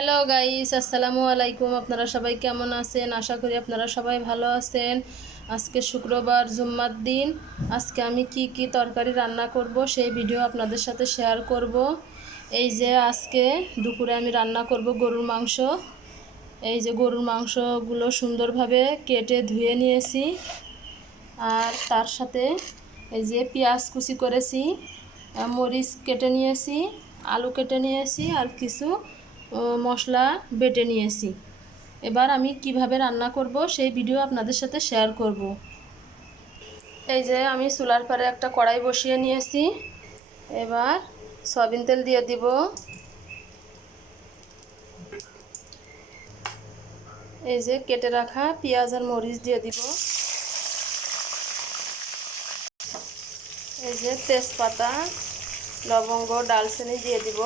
Hello guys, আসসালামু আলাইকুম। আপনারা সবাই কেমন আছেন? আশা করি আপনারা সবাই ভালো আছেন। আজকে শুক্রবার, জুম্মার দিন। আজকে আমি কি তরকারি রান্না করব সেই ভিডিও আপনাদের সাথে শেয়ার করব। এই যে আজকে দুপুরে আমি রান্না করব গরুর মাংস। এই যে গরুর মাংসগুলো সুন্দরভাবে কেটে ধুয়ে নিয়েছি, আর তার সাথে এই যে পেঁয়াজ কুচি করেছি, মরিচ কেটে নিয়েছি, আলু কেটে নিয়েছি, আর কিছু মশলা বেটে নিয়েছি। এবার আমি কিভাবে রান্না করব সেই ভিডিও আপনাদের সাথে শেয়ার করব। এই যে আমি চুলার পারে একটা কড়াই বসিয়ে নিয়েছি। এবার সয়াবিন তেল দিয়ে দিব। এই যে কেটে রাখা পেঁয়াজ আর মরিচ দিয়ে দিব। এই যে তেজপাতা, লবঙ্গ, ডালচিনি দিয়ে দিব।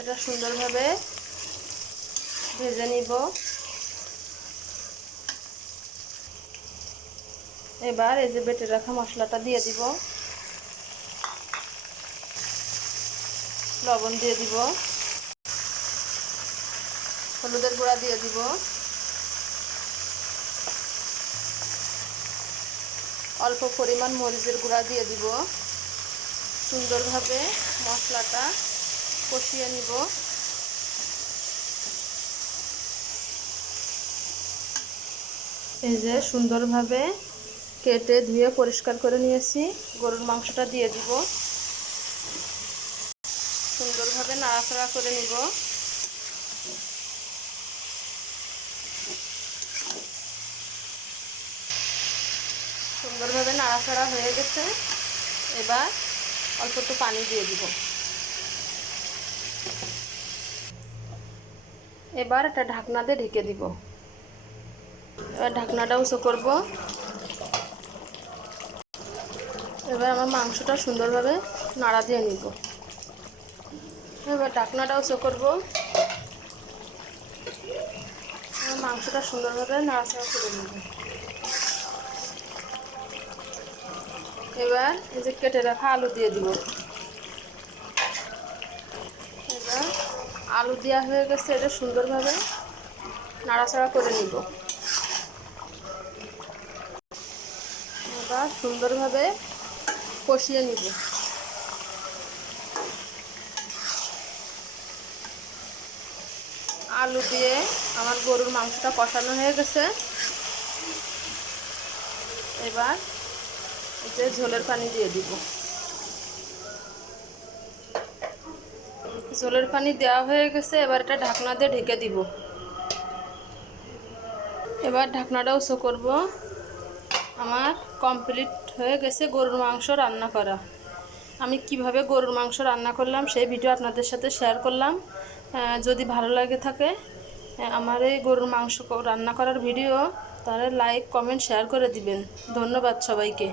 এটা সুন্দরভাবে ভেজে নিব। এবার এই যে বেটে রাখা মশলাটা দিয়ে দিব, লবণ দিয়ে দিব, হলুদের গুঁড়া দিয়ে দিব, অল্প পরিমাণ মরিচের গুঁড়া দিয়ে দিব। সুন্দরভাবে মশলাটা কষিয়ে নিব। এই যে সুন্দরভাবে কেটে ধুয়ে পরিষ্কার করে নিয়েছি গরুর মাংসটা দিয়ে দিব। সুন্দরভাবে নাড়াচাড়া করে নিব। সুন্দরভাবে নাড়াচাড়া হয়ে গেছে। এবার অল্প একটু পানি দিয়ে দিব। এবার একটা ঢাকনা দিয়ে ঢেকে দিব। এবার ঢাকনাটা উঁচু করব। এবার আমার মাংসটা সুন্দরভাবে নাড়া দিয়ে নিব। এবার ঢাকনাটা উঁচু করব। মাংসটা সুন্দরভাবে নাড়াচাড়া করে নিব। এবার এই যে কেটে রাখা আলু দিয়ে দিব। এবার আলু দেওয়া হয়ে গেছে, এটা সুন্দরভাবে নাড়াচাড়া করে নিব। এবার সুন্দরভাবে কষিয়ে নিব। আলু দিয়ে আমার গরুর মাংসটা কষানো হয়ে গেছে। এবার এই যে ঝোলের পানি দিয়ে দিব। ঝোলের পানি দেওয়া হয়ে গেছে। এবার এটা ঢাকনা দিয়ে ঢেকে দিব। এবার ঢাকনাটা উঁচু করব। আমার কমপ্লিট হয়ে গেছে গরুর মাংস রান্না করা। আমি কিভাবে গরুর মাংস রান্না করলাম সেই ভিডিও আপনাদের সাথে শেয়ার করলাম। যদি ভালো লাগে থাকে আমার এই গরুর মাংস রান্না করার ভিডিও, তাহলে লাইক, কমেন্ট, শেয়ার করে দিবেন। ধন্যবাদ সবাইকে।